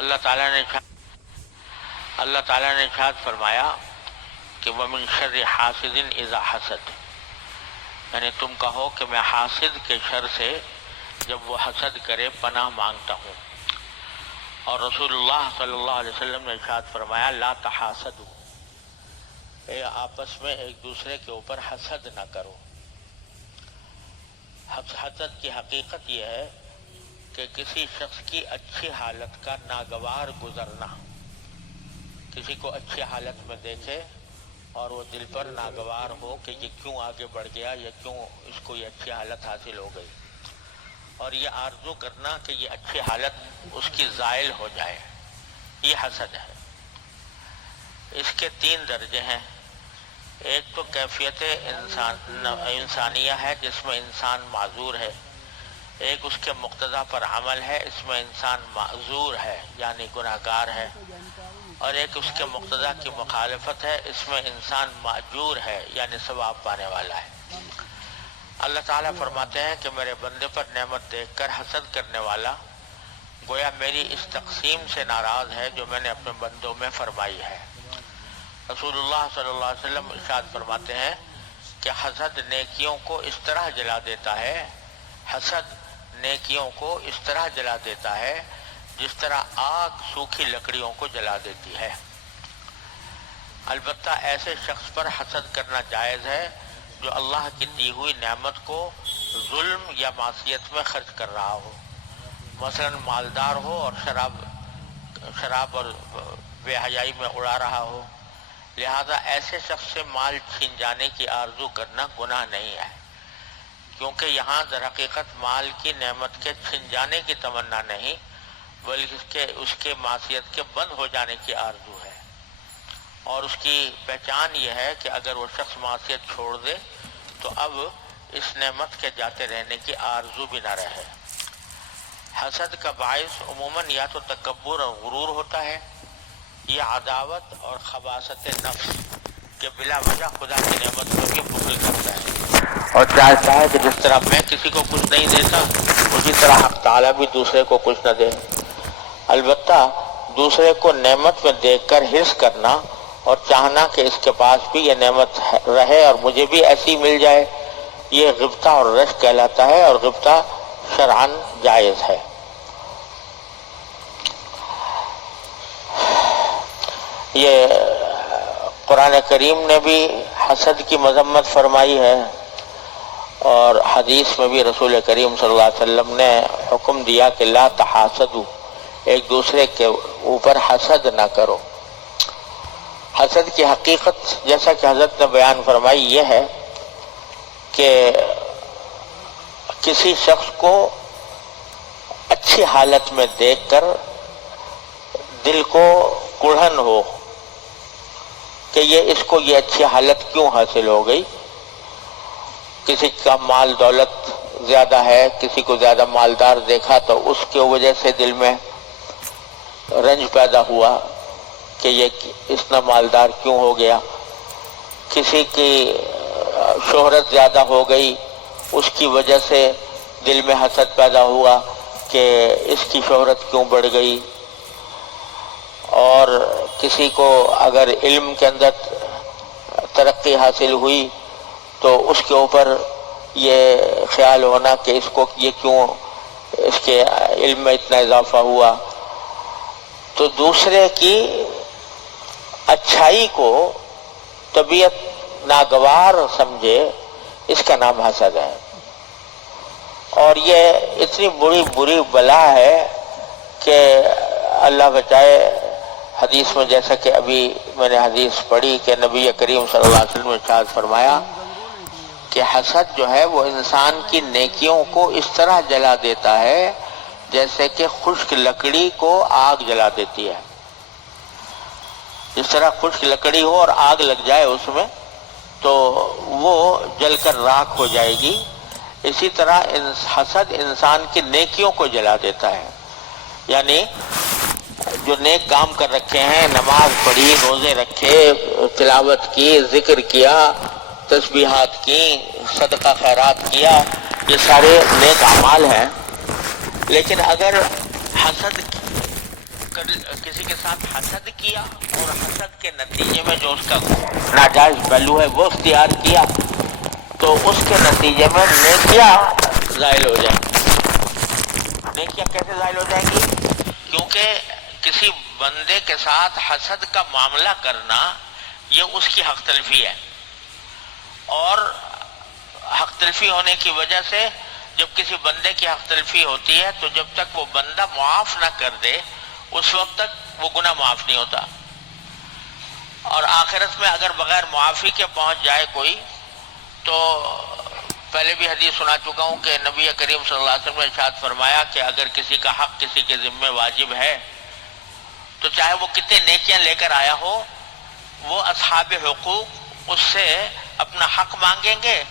اللہ تعالیٰ نے ارشاد فرمایا کہ وَمِن شَرِّ حَاسِدٍ إِذَا حَسَدَ، یعنی تم کہو کہ میں حاسد کے شر سے جب وہ حسد کرے پناہ مانگتا ہوں۔ اور رسول اللہ صلی اللہ علیہ وسلم نے ارشاد فرمایا لا تحاسدوا، اے آپس میں ایک دوسرے کے اوپر حسد نہ کرو۔ حسد کی حقیقت یہ ہے کہ کسی شخص کی اچھی حالت کا ناگوار گزرنا، کسی کو اچھی حالت میں دیکھے اور وہ دل پر ناگوار ہو کہ یہ کیوں آگے بڑھ گیا یا کیوں اس کو یہ اچھی حالت حاصل ہو گئی، اور یہ آرزو کرنا کہ یہ اچھی حالت اس کی زائل ہو جائے، یہ حسد ہے۔ اس کے 3 درجے ہیں۔ ایک تو کیفیت انسانیہ ہے جس میں انسان معذور ہے، ایک اس کے مقتضی پر عمل ہے، اس میں انسان معذور ہے یعنی گناہگار ہے، اور ایک اس کے مقتضی کی مخالفت ہے، اس میں انسان ماجور ہے یعنی ثواب پانے والا ہے۔ اللہ تعالیٰ فرماتے ہیں کہ میرے بندے پر نعمت دیکھ کر حسد کرنے والا گویا میری اس تقسیم سے ناراض ہے جو میں نے اپنے بندوں میں فرمائی ہے۔ رسول اللہ صلی اللہ علیہ وسلم ارشاد فرماتے ہیں کہ حسد نیکیوں کو اس طرح جلا دیتا ہے، حسد نیکیوں کو اس طرح جلا دیتا ہے جس طرح آگ سوکھی لکڑیوں کو جلا دیتی ہے۔ البتہ ایسے شخص پر حسد کرنا جائز ہے جو اللہ کی دی ہوئی نعمت کو ظلم یا معصیت میں خرچ کر رہا ہو، مثلا مالدار ہو اور شراب اور بے حیائی میں اڑا رہا ہو، لہذا ایسے شخص سے مال چھین جانے کی آرزو کرنا گناہ نہیں ہے، کیونکہ یہاں در حقیقت مال کی نعمت کے چھن جانے کی تمنا نہیں بلکہ اس کے معصیت کے بند ہو جانے کی آرزو ہے، اور اس کی پہچان یہ ہے کہ اگر وہ شخص معصیت چھوڑ دے تو اب اس نعمت کے جاتے رہنے کی آرزو بھی نہ رہے۔ حسد کا باعث عموماً یا تو تکبر اور غرور ہوتا ہے یا عداوت اور خباثت نفس کہ بلا وجہ خدا کی نعمت کو بھی بخل کرتا ہے اور چاہتا ہے کہ جس طرح میں کسی کو کچھ نہیں دیتا اسی طرح حق تعالیٰ بھی دوسرے کو کچھ نہ دے۔ البتہ دوسرے کو نعمت میں دیکھ کر حرص کرنا اور چاہنا کہ اس کے پاس بھی یہ نعمت رہے اور مجھے بھی ایسی مل جائے، یہ غبطہ اور رشک کہلاتا ہے، اور غبطہ شرعاً جائز ہے۔ یہ قرآن کریم نے بھی حسد کی مذمت فرمائی ہے، اور حدیث میں بھی رسول کریم صلی اللہ علیہ وسلم نے حکم دیا کہ لا تحاسدوا، ایک دوسرے کے اوپر حسد نہ کرو۔ حسد کی حقیقت جیسا کہ حضرت نے بیان فرمائی یہ ہے کہ کسی شخص کو اچھی حالت میں دیکھ کر دل کو کڑھن ہو کہ اس کو یہ اچھی حالت کیوں حاصل ہو گئی، کسی کا مال دولت زیادہ ہے، کسی کو زیادہ مالدار دیکھا تو اس کی وجہ سے دل میں رنج پیدا ہوا کہ یہ اتنا مالدار کیوں ہو گیا، کسی کی شہرت زیادہ ہو گئی اس کی وجہ سے دل میں حسد پیدا ہوا کہ اس کی شہرت کیوں بڑھ گئی، اور کسی کو اگر علم کے اندر ترقی حاصل ہوئی تو اس کے اوپر یہ خیال ہونا کہ اس کو یہ کیوں اس کے علم میں اتنا اضافہ ہوا۔ تو دوسرے کی اچھائی کو طبیعت ناگوار سمجھے، اس کا نام حسد ہے، اور یہ اتنی بری بلا ہے کہ اللہ بچائے۔ حدیث میں جیسا کہ ابھی میں نے حدیث پڑھی کہ نبی کریم صلی اللہ علیہ وسلم نے ارشاد فرمایا کہ حسد جو ہے وہ انسان کی نیکیوں کو اس طرح جلا دیتا ہے جیسے کہ خشک لکڑی کو آگ جلا دیتی ہے۔ جس طرح خشک لکڑی ہو اور آگ لگ جائے اس میں تو وہ جل کر راکھ ہو جائے گی، اسی طرح حسد انسان کی نیکیوں کو جلا دیتا ہے۔ یعنی جو نیک کام کر رکھے ہیں، نماز پڑھی، روزے رکھے، تلاوت کی، ذکر کیا، تسبیحات کی، صدقہ خیرات کیا، یہ سارے نیک اعمال ہیں، لیکن اگر حسد کسی کے ساتھ حسد کیا اور حسد کے نتیجے میں جو اس کا ناجائز پہلو ہے وہ اختیار کیا تو اس کے نتیجے میں نیکیاں زائل ہو جائیں گی۔ نیکیاں کیسے زائل ہو جائیں گی؟ کیونکہ کسی بندے کے ساتھ حسد کا معاملہ کرنا یہ اس کی حق تلفی ہے، اور حق تلفی ہونے کی وجہ سے جب کسی بندے کی حق تلفی ہوتی ہے تو جب تک وہ بندہ معاف نہ کر دے اس وقت تک وہ گناہ معاف نہیں ہوتا، اور آخرت میں اگر بغیر معافی کے پہنچ جائے کوئی تو پہلے بھی حدیث سنا چکا ہوں کہ نبی کریم صلی اللہ علیہ وسلم نے ارشاد فرمایا کہ اگر کسی کا حق کسی کے ذمہ واجب ہے تو چاہے وہ کتنے نیکیاں لے کر آیا ہو، وہ اصحاب حقوق اس سے اپنا حق مانگیں گے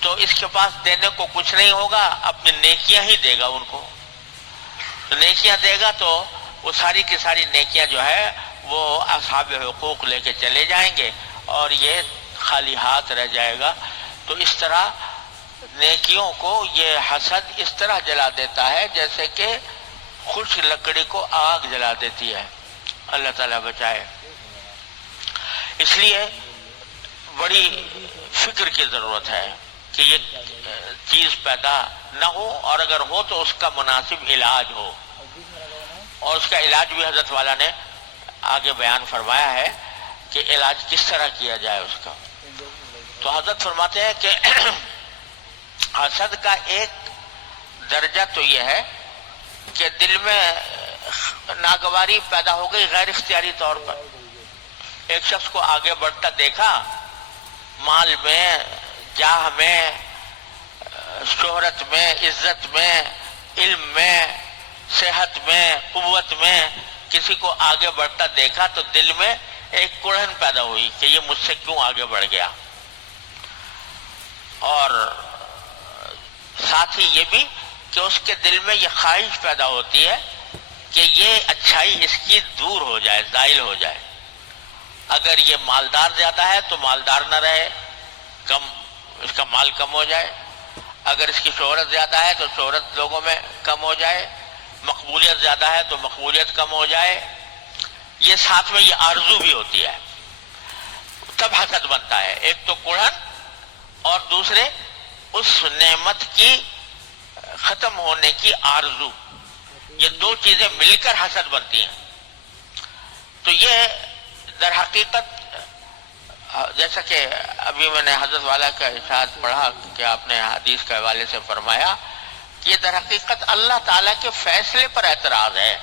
تو اس کے پاس دینے کو کچھ نہیں ہوگا، اپنی نیکیاں ہی دے گا ان کو۔ تو نیکیاں دے گا تو وہ ساری کی ساری نیکیاں جو ہے وہ اصحاب حقوق لے کے چلے جائیں گے اور یہ خالی ہاتھ رہ جائے گا۔ تو اس طرح نیکیوں کو یہ حسد اس طرح جلا دیتا ہے جیسے کہ خشک لکڑی کو آگ جلا دیتی ہے، اللہ تعالیٰ بچائے۔ اس لیے بڑی فکر کی ضرورت ہے کہ یہ چیز پیدا نہ ہو، اور اگر ہو تو اس کا مناسب علاج ہو، اور اس کا علاج بھی حضرت والا نے آگے بیان فرمایا ہے کہ علاج کس طرح کیا جائے اس کا۔ تو حضرت فرماتے ہیں کہ حسد کا ایک درجہ تو یہ ہے کہ دل میں ناگواری پیدا ہو گئی غیر اختیاری طور پر، ایک شخص کو آگے بڑھتا دیکھا، مال میں، جاہ میں، شہرت میں، عزت میں، علم میں، صحت میں، قوت میں، کسی کو آگے بڑھتا دیکھا تو دل میں ایک کڑھن پیدا ہوئی کہ یہ مجھ سے کیوں آگے بڑھ گیا، اور ساتھ ہی یہ بھی کہ اس کے دل میں یہ خواہش پیدا ہوتی ہے کہ یہ اچھائی اس کی دور ہو جائے، زائل ہو جائے۔ اگر یہ مالدار زیادہ ہے تو مالدار نہ رہے، کم، اس کا مال کم ہو جائے، اگر اس کی شہرت زیادہ ہے تو شہرت لوگوں میں کم ہو جائے، مقبولیت زیادہ ہے تو مقبولیت کم ہو جائے، یہ ساتھ میں یہ آرزو بھی ہوتی ہے، تب حسد بنتا ہے۔ ایک تو کڑھن اور دوسرے اس نعمت کی ختم ہونے کی آرزو، یہ دو چیزیں مل کر حسد بنتی ہیں۔ تو یہ در حقیقت جیسا کہ ابھی میں نے حضرت والا کا ارشاد پڑھا کہ آپ نے حدیث کے حوالے سے فرمایا کہ یہ در حقیقت اللہ تعالیٰ کے فیصلے پر اعتراض ہے۔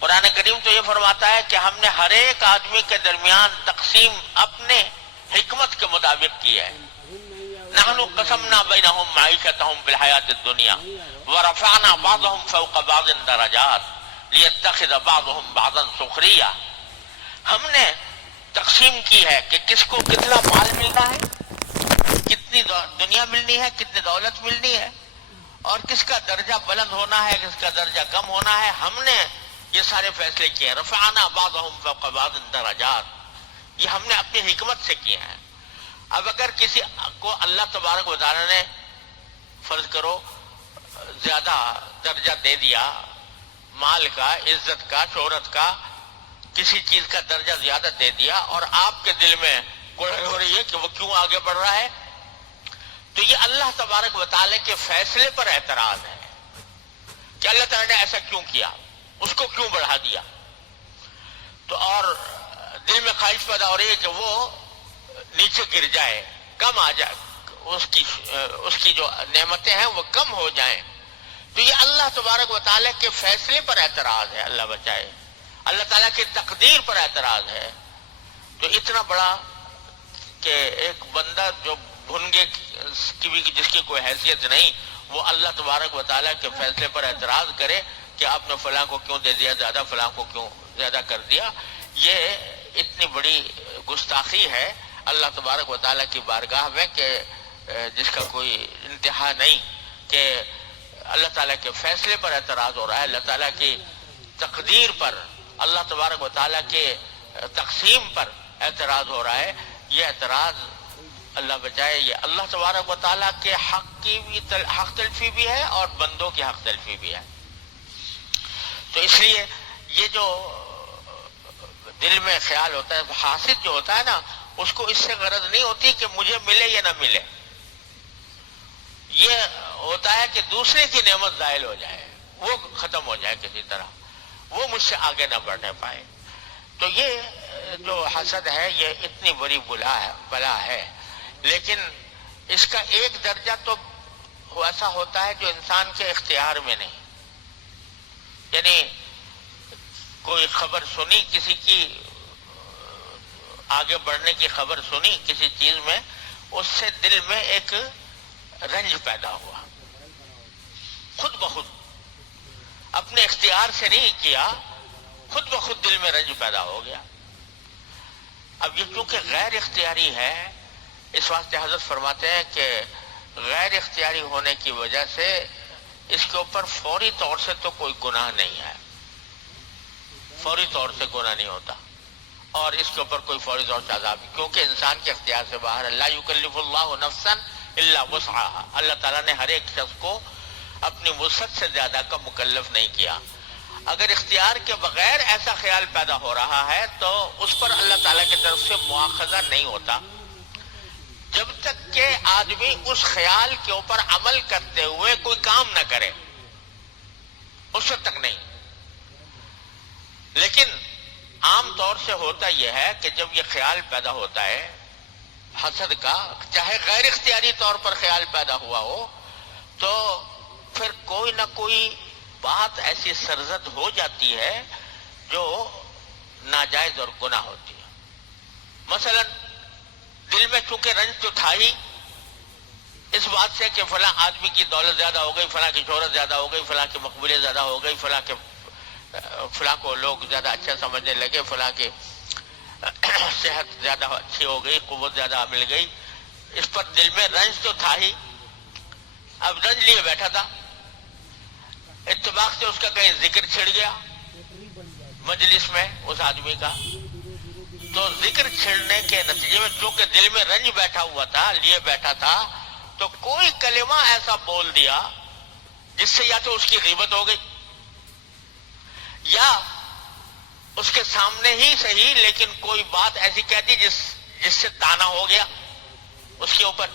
قرآن کریم تو یہ فرماتا ہے کہ ہم نے ہر ایک آدمی کے درمیان تقسیم اپنے حکمت کے مطابق کی ہے۔ نحن قسمنا بینہم معیشتہم فی الحیاۃ الدنیا ورفعنا بعضهم فوق بعض درجات لیتخذ بعضهم بعضا سخریا، ہم نے تقسیم کی ہے کہ کس کو کتنا مال ملنا ہے، کتنی دنیا ملنی ہے، کتنی دولت ملنی ہے، اور کس کا درجہ بلند ہونا ہے، کس کا درجہ کم ہونا ہے، ہم نے یہ سارے فیصلے کیے ہیں۔ رفعنا بعضهم فوق بعض درجات، یہ ہم نے اپنی حکمت سے کیے ہیں۔ اب اگر کسی کو اللہ تبارک و تعالی نے فرض کرو زیادہ درجہ دے دیا، مال کا، عزت کا، شہرت کا، کسی چیز کا درجہ زیادہ دے دیا، اور آپ کے دل میں کڑھن ہو رہی ہے کہ وہ کیوں آگے بڑھ رہا ہے، تو یہ اللہ تبارک و تعالی کے فیصلے پر اعتراض ہے کہ اللہ تعالی نے ایسا کیوں کیا، اس کو کیوں بڑھا دیا۔ تو اور دل میں خواہش پیدا ہو رہی ہے کہ وہ نیچے گر جائے، کم آ جائے، اس کی جو نعمتیں ہیں وہ کم ہو جائیں۔ تو یہ اللہ تبارک و تعالیٰ کے فیصلے پر اعتراض ہے، اللہ بچائے، اللہ تعالیٰ کی تقدیر پر اعتراض ہے۔ تو اتنا بڑا کہ ایک بندہ جو بھنگے کی بھی جس کی کوئی حیثیت نہیں، وہ اللہ تبارک و تعالیٰ کے فیصلے پر اعتراض کرے کہ آپ نے فلاں کو کیوں دے دیا زیادہ، فلاں کو کیوں زیادہ کر دیا، یہ اتنی بڑی گستاخی ہے اللہ تبارک و تعالیٰ کی بارگاہ میں کہ جس کا کوئی انتہا نہیں، کہ اللہ تعالیٰ کے فیصلے پر اعتراض ہو رہا ہے، اللہ تعالیٰ کی تقدیر پر، اللہ تبارک و تعالیٰ کے تقسیم پر اعتراض ہو رہا ہے۔ یہ اعتراض اللہ بچائے، یہ اللہ تبارک و تعالیٰ کے حق کی بھی حق تلفی بھی ہے اور بندوں کی حق تلفی بھی ہے۔ تو اس لیے یہ جو دل میں خیال ہوتا ہے، حاسد جو ہوتا ہے نا، اس کو اس سے غرض نہیں ہوتی کہ مجھے ملے یا نہ ملے، یہ ہوتا ہے کہ دوسرے کی نعمت زائل ہو جائے، وہ ختم ہو جائے کسی طرح، وہ مجھ سے آگے نہ بڑھنے پائے۔ تو یہ جو حسد ہے یہ اتنی بڑی بلا ہے، لیکن اس کا ایک درجہ تو ایسا ہوتا ہے جو انسان کے اختیار میں نہیں، یعنی کوئی خبر سنی کسی کی، آگے بڑھنے کی خبر سنی کسی چیز میں، اس سے دل میں ایک رنج پیدا ہوا، خود بخود، اپنے اختیار سے نہیں کیا، خود بخود دل میں رنج پیدا ہو گیا۔ اب یہ چونکہ غیر اختیاری ہے، اس واسطے حضرت فرماتے ہیں کہ غیر اختیاری ہونے کی وجہ سے اس کے اوپر فوری طور سے تو کوئی گناہ نہیں ہے، فوری طور سے گناہ نہیں ہوتا، اور اس کے اوپر کوئی فوری طور سے عذاب نہیں، کیونکہ انسان کے اختیار سے باہر ہے۔ لا یکلف اللہ نفسا الا وسعها، اللہ تعالیٰ نے ہر ایک شخص کو اپنی وسعت سے زیادہ کا مکلف نہیں کیا۔ اگر اختیار کے بغیر ایسا خیال پیدا ہو رہا ہے تو اس پر اللہ تعالیٰ کی طرف سے مواخذہ نہیں ہوتا، جب تک کہ آدمی اس خیال کے اوپر عمل کرتے ہوئے کوئی کام نہ کرے، اس وقت تک نہیں۔ لیکن عام طور سے ہوتا یہ ہے کہ جب یہ خیال پیدا ہوتا ہے حسد کا، چاہے غیر اختیاری طور پر خیال پیدا ہوا ہو، تو پھر کوئی نہ کوئی بات ایسی سرزد ہو جاتی ہے جو ناجائز اور گناہ ہوتی ہے۔ مثلا دل میں چونکہ رنج تو تھا ہی اس بات سے کہ فلاں آدمی کی دولت زیادہ ہو گئی، فلاں کی شہرت زیادہ ہو گئی، فلاں کی مقبولیت زیادہ ہو گئی، فلاں کو لوگ زیادہ اچھا سمجھنے لگے، فلاں کی صحت زیادہ اچھی ہو گئی، قوت زیادہ مل گئی، اس پر دل میں رنج تو تھا ہی۔ اب رنج لیے بیٹھا تھا، اتفاق سے اس کا کہیں ذکر چھڑ گیا مجلس میں اس آدمی کا، تو ذکر چھڑنے کے نتیجے میں چونکہ دل میں رنج بیٹھا ہوا تھا، لیے بیٹھا تھا، تو کوئی کلمہ ایسا بول دیا جس سے یا تو اس کی غیبت ہو گئی، یا اس کے سامنے ہی صحیح لیکن کوئی بات ایسی کہہ دی جس سے طعنہ ہو گیا اس کے اوپر،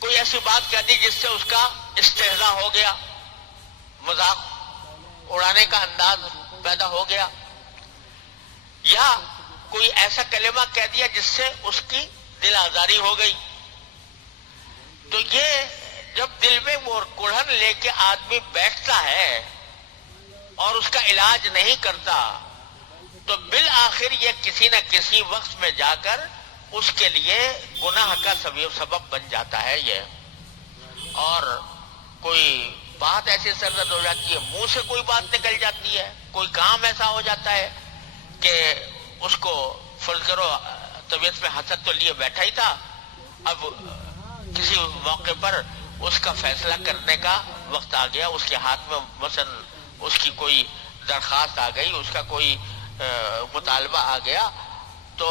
کوئی ایسی بات کہہ دی جس سے اس کا استہزاء ہو گیا، مذاق اڑانے کا انداز پیدا ہو گیا، یا کوئی ایسا کلمہ کہہ دیا جس سے اس کی دل آزاری ہو گئی۔ تو یہ جب دل میں وہ کڑھن لے کے آدمی بیٹھتا ہے اور اس کا علاج نہیں کرتا، تو بالآخر یہ کسی نہ کسی وقت میں جا کر اس کے لیے گناہ کا سبب بن جاتا ہے یہ، اور کوئی بات ایسی سرزد ہو جاتی ہے، منہ سے کوئی بات نکل جاتی ہے، کوئی کام ایسا ہو جاتا ہے کہ اس کو فرض کرو طبیعت میں حسد تو لیے بیٹھا ہی تھا، اب کسی موقع پر اس کا فیصلہ کرنے کا وقت آ گیا، اس کے ہاتھ میں مثلا اس کی کوئی درخواست آ گئی، اس کا کوئی مطالبہ آ گیا، تو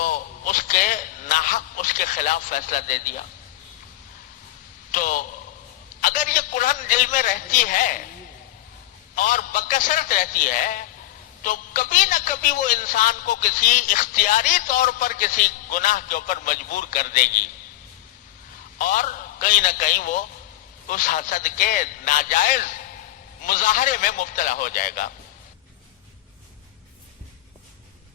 اس کے ناحق اس کے خلاف فیصلہ دے دیا۔ تو اگر یہ کڑھن دل میں رہتی ہے اور بکثرت رہتی ہے تو کبھی نہ کبھی وہ انسان کو کسی اختیاری طور پر کسی گناہ کے اوپر مجبور کر دے گی، اور کہیں نہ کہیں وہ اس حسد کے ناجائز مظاہرے میں مبتلا ہو جائے گا۔